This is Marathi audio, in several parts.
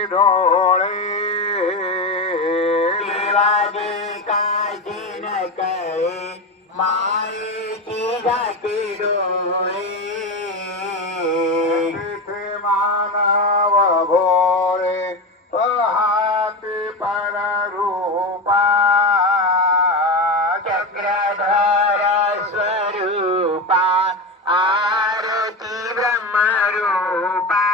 झाकी ढोळे देवादे काळजी न कळे मायेची झाकी डोळे तिथे मानव भोळे पहाते पररूपा चक्रधर स्वरूपा आरती ब्रह्मरूपा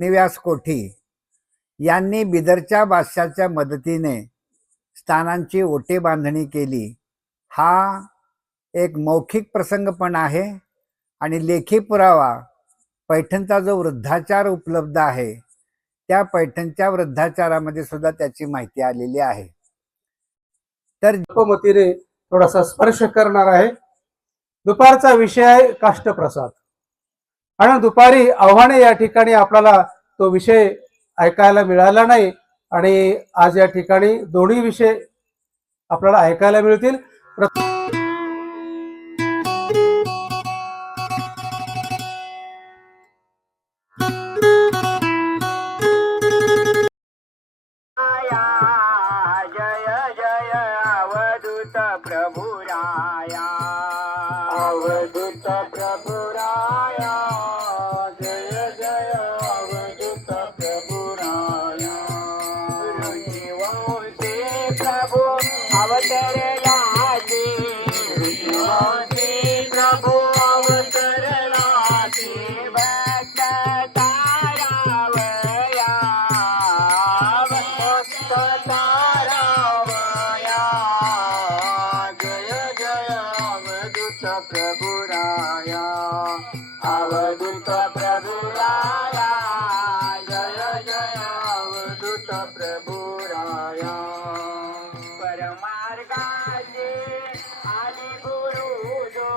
निव्यास कोठी यांनी बिदरच्या बादशाच्या मदतीने स्थानांची ओटे बांधणी केली. हा एक मौखिक प्रसंग पण आहे आणि लेखी पुरावा पैठणचा जो वृद्धाचार उपलब्ध आहे त्या पैठणच्या वृद्धाचारामध्ये सुद्धा त्याची माहिती आलेली आहे. तर उपमतीने थोडासा स्पर्श करणार आहे. दुपारचा विषय आहे काष्टप्रसाद. आणि दुपारी आव्हाने या ठिकाणी आपल्याला तो विषय ऐकायला मिळाला नाही आणि आज या ठिकाणी दोन्ही विषय आपल्याला ऐकायला मिळतील. प्र- अवधूत प्रभु राया अवधूत प्रभु राया जय जय अवधूत प्रभु राया परमार्गाचे आदि गुरु जो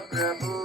प्रभु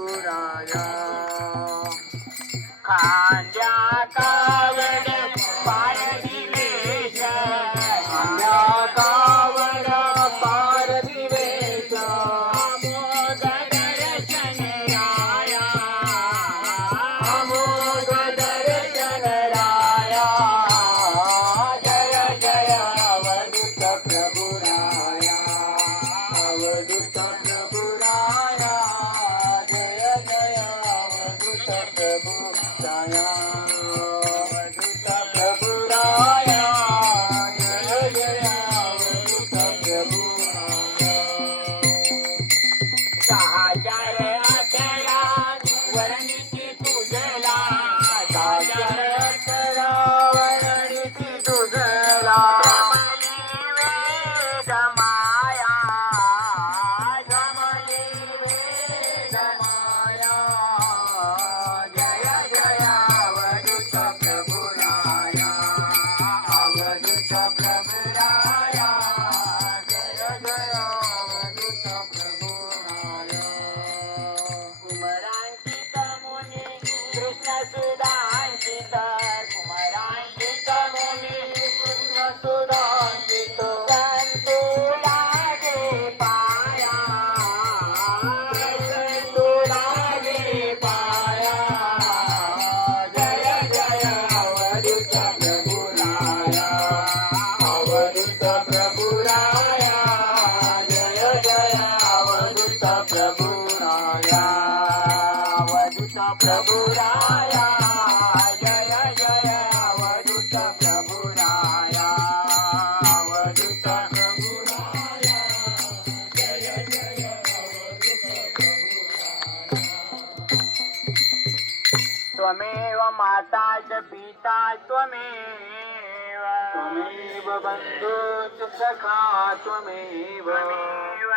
त्वमेव माता च पिता त्वमेव। त्वमेव बन्धुश्च सखा त्वमेव।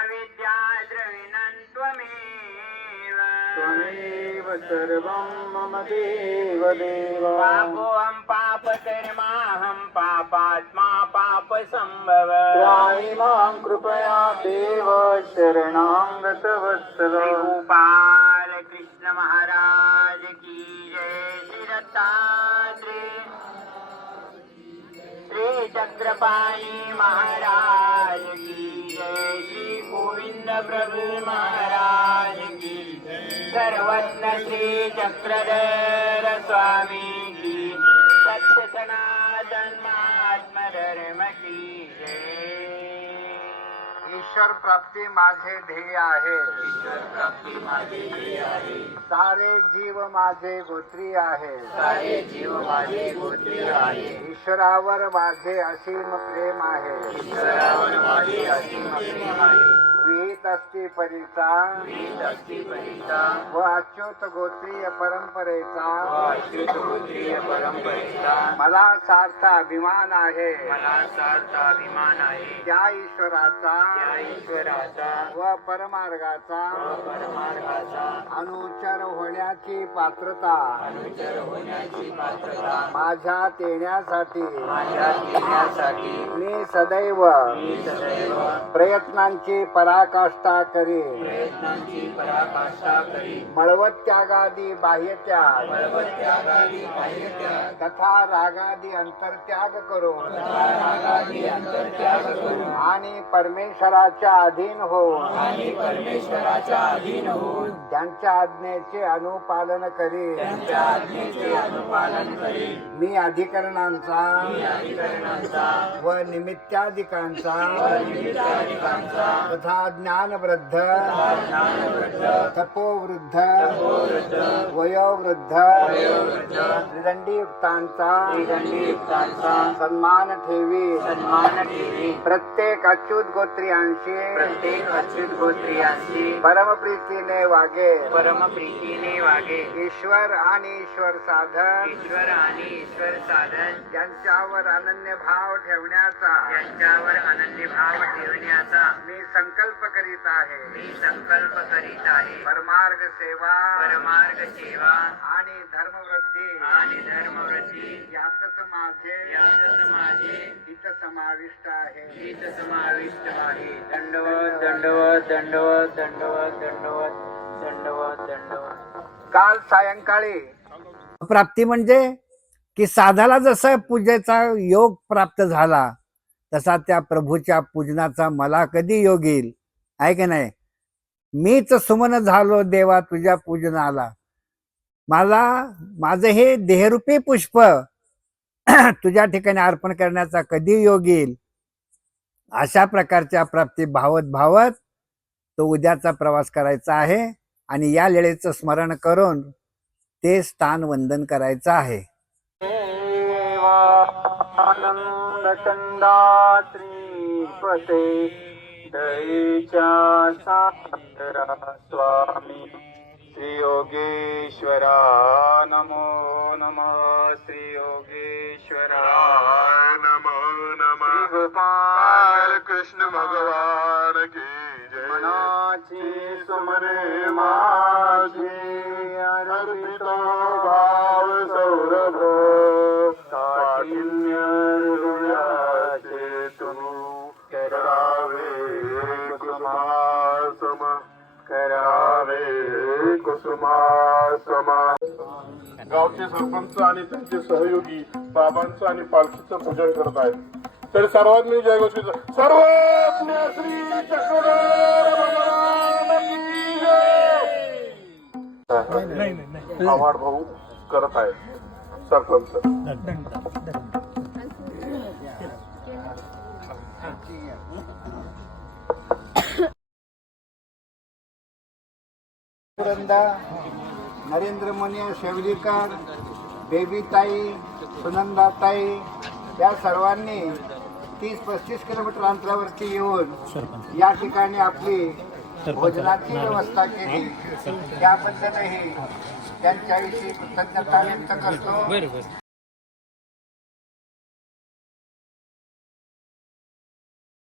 विद्या द्रविणं त्वमेव। त्वमेव सर्वं मम देव देव पापोऽहं पापकर्माहं पापात्मा पापसम्भव मां कृपया देव शरणां गतवत्सल श्री चक्रपाणी महाराज की जय श्री गोविंद प्रभु महाराज की जय. सर्वज्ञ श्री चक्रधर स्वामी ईश्वर प्राप्ती माझे ध्येय आहे. ईश्वर प्राप्ती माझे ध्येय आहे. सारे जीव माझे गोत्री आहे. सारे जीव माझे गोत्री आहे. ईश्वरावर माझे असीम प्रेम आहे. असती परीचा. अस्ति परिता व अच्युत गोत्रीय परंपरेचा. अच्युत गोत्रीय परंपरेचा. मला सार्थ अभिमान आहे. मला सार्थ अभिमान आहे. त्या ईश्वराचा. त्या ईश्वराचा. व परमार्गाचा. परमार्गाचा. अनुचर होण्याची पात्रता. अनुचर होण्याची पात्रता. माझ्यात येण्यासाठी माझ्या येण्यासाठी मी सदैव मी सदैव प्रयत्नांची पराकाष्ठा करी. प्रयत्नांची पराकाष्ठा करी. मळवत त्यागादी त्यागादी बाह्यत्याग तथा रागादी अंतरत्याग रागादी अंतर्त्याग करून. आणि परमेश्वराच्या अधीन होऊन. आणि परमेश्वराच्या अधीन होऊन. त्यांच्या आज्ञेचे अनुपालन करी. त्यांच्या आज्ञेचे अनुपालन करी. मी अधिकरणांचा व निमित्ताधिकांचा तथा ज्ञानवृद्ध तपोवृद्ध वयोवृद्ध त्रिदंडीयुक्तांचा दंडयुक्तांचा सन्मान ठेवी. सन्मान ठेवी. प्रत्येक अच्युत गोत्रियांशी प्रत्येक अच्युत गोत्रियांची परमप्रीतीने वागे. परमप्रीतीने वागे. ईश्वर आणि ईश्वर साधन. ईश्वर आणि ईश्वर साधन. यांच्यावर अनन्य भाव ठेवण्याचा. यांच्यावर अनन्य भाव ठेवण्याचा. मी संकल्प करीत आहे. मी संकल्प करीत आहे. परमार्ग सेवा परमार्ग सेवा आणि धर्मवृद्धी. आणि धर्मवृत्ती यातच माझे यातच माझे हित समाविष्ट आहे. हित समाविष्ट आहे. दंडवत दंडवत दंडवत दंडवत दंडवत दंडवत दंडवत. काल सायंकाळी प्राप्ती म्हणजे की साधाला जसा पूजेचा योग प्राप्त झाला तसा त्या प्रभूच्या पूजनाचा मला कधी योग येईल? आहे की नाही? मीच सुमन झालो देवा तुझ्या पूजनाला. मला माझं हे देहरूपी पुष्प तुझ्या ठिकाणी अर्पण करण्याचा कधी योग येईल? अशा प्रकारच्या प्राप्ती भावत भावत तो उद्याचा प्रवास करायचा आहे आणि या लेळेचं स्मरण करून ते स्थान वंदन करायचं आहे. आनंदचंदा दयेच्या सादरा स्वामी श्री योगेश्वरा. नमो नम श्री योगेश्वरा. नमो नमः गोपाल कृष्ण भगवान की जय. मनाची सुमरे माझी अर्पितो भाव सौरभ. गावचे सरपंच आणि त्यांचे सहयोगी बाबांचं आणि पालखीचं पूजन करत आहेत. तर सर्वात मी जय घोषित सर्व श्री चक्रधर आव्हाड भाऊ करत आहेत सरपंच. नरेंद्र मुनी शेवलीकर बेबीताई सुनंदाताई या सर्वांनी तीस पस्तीस किलोमीटर अंतरावरती येऊन या ठिकाणी आपली भोजनाची व्यवस्था केली. त्याबद्दलही त्यांच्याविषयी कृतज्ञता व्यक्त करतो.